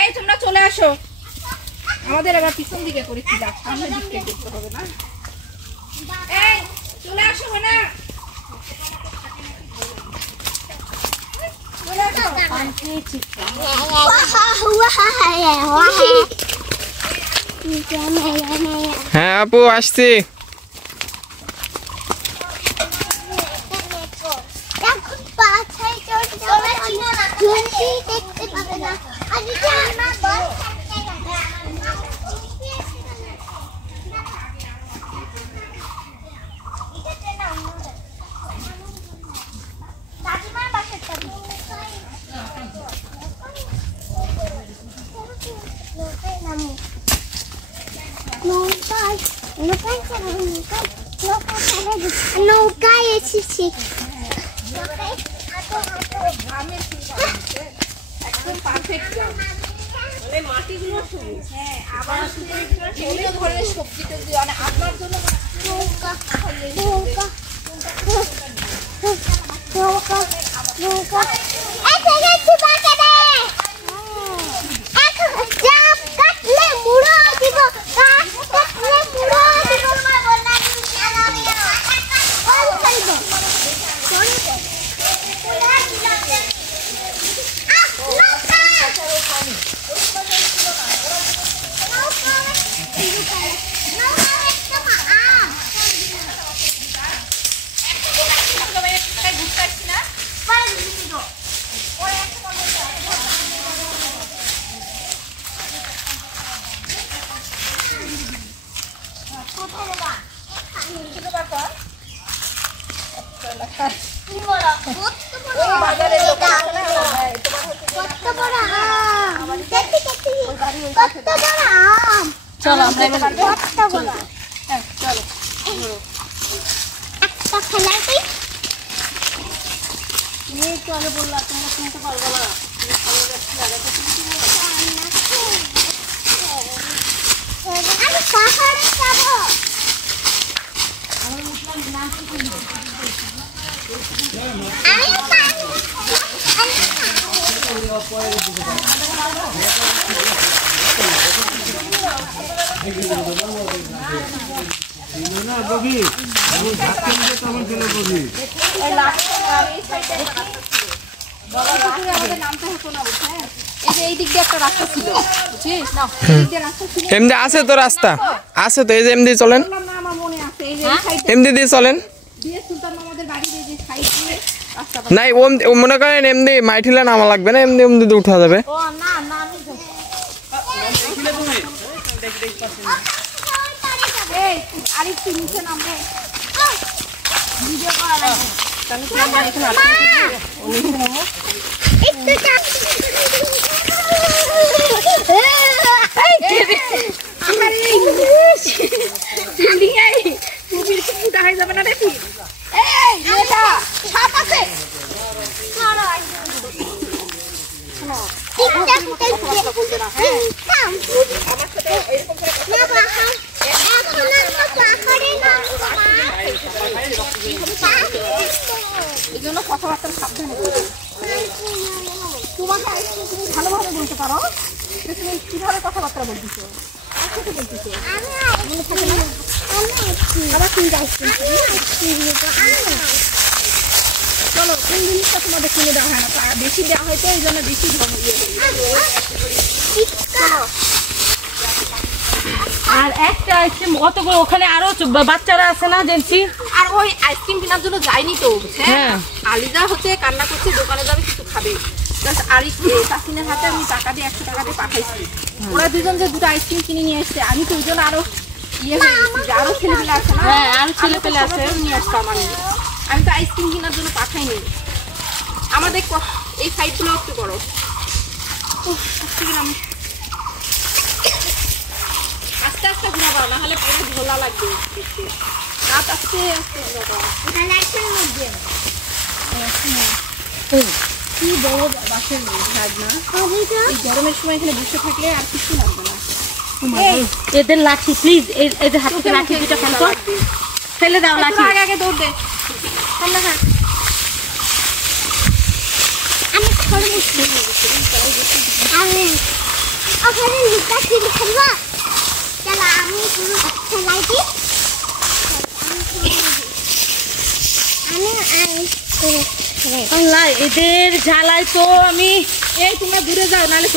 এই তোমরা চলে আসো, আমাদের আবার পিছন দিকে করেছি, সামনের দিকে করতে হবে না। এই চলে আসো না, হ্যাঁ আপু আসছি। নৌকায় এসেছি। একদম পারফেক্ট মানে মাটিগুলো সবুজ। হ্যাঁ, আবার বিভিন্ন ধরনের সবজি টবজি মানে আপনার জন্য নৌকা নৌকা নৌকা নৌকা এসে গেছি বাজারে। এখন জাপ কাটলে মুড়ো দিব, গাছ কাটলে মুড়ো দিব। মা বললা তুমি চালাবি না, কোন করব কোন চলো আমরা এবার চলো একটা খেলাটি তুমি চলে বললা, তোমরা শুনতে পারবে না। আমি পাহাড়ে যাবো। এমনি আছে তো রাস্তা আছে তো, এই যে এমনি চলেন, এমনি দিয়ে চলেন। নাই ও মনে করেন এমনি মাইঠিলা নামা লাগবে না, এমনি এমনি উঠা যাবে। এই জন্য কথাবার্তা সাবধানে বলবে। তোমাকে তুমি ভালোভাবে বলতে পারো, তুমি কিভাবে কথাবার্তা বলতেছো, চলো কোন জিনিসটা তোমাদের কিনে দেওয়া হয় না, বেশি দেওয়া হয় তো এই জন্য বেশি আর একটা আইসক্রিম কতগুলো, ওখানে আরো বাচ্চারা আছে না জেন্সি, আর ওই আইসক্রিম কেনার জন্য যায়নি তো। হ্যাঁ, আলিদা হচ্ছে কান্না করছে, দোকানে যাবে কিছু খাবে, তাসিনের হাতে আমি টাকা দিয়ে 100 টাকা দিয়ে পাঠাইছি। ওরা দুজন যে দুটো আইসক্রিম কিনে নিয়ে এসছে, আমি তো ওই জন্য আরো ইয়ে হয়ে গেছি যে আরো ছেলেপেলে আছে না। হ্যাঁ আরো ছেলেপেলে আছে নিয়ে আসতাম আমি তো আইসক্রিম কেনার জন্য পাঠাইনি। আমাদের এই সাইডগুলো একটু বড়, আস্তে আস্তে ঘুরাবা, না হলে পুরো ঝোলা লাগবে। রাত আস্তে আস্তে ঘুরাবা। কি বড় বাসের ঘাট না, এই গরমের সময় এখানে বসে থাকলে আর কিছু লাগবে না। এদের লাঠি প্লিজ, এদের হাতে লাঠি দুটো ফেলতো, ফেলে দাও লাঠি। আগে আগে দৌড় দে, সামনে থাক। আমি ওখানে লুকা চুরি খেলবা চলো আমি পুরো খেলাই দিই আল্লাহ এদের জ্বালায় তো আমি এই তোমরা দূরে যাও নাহলে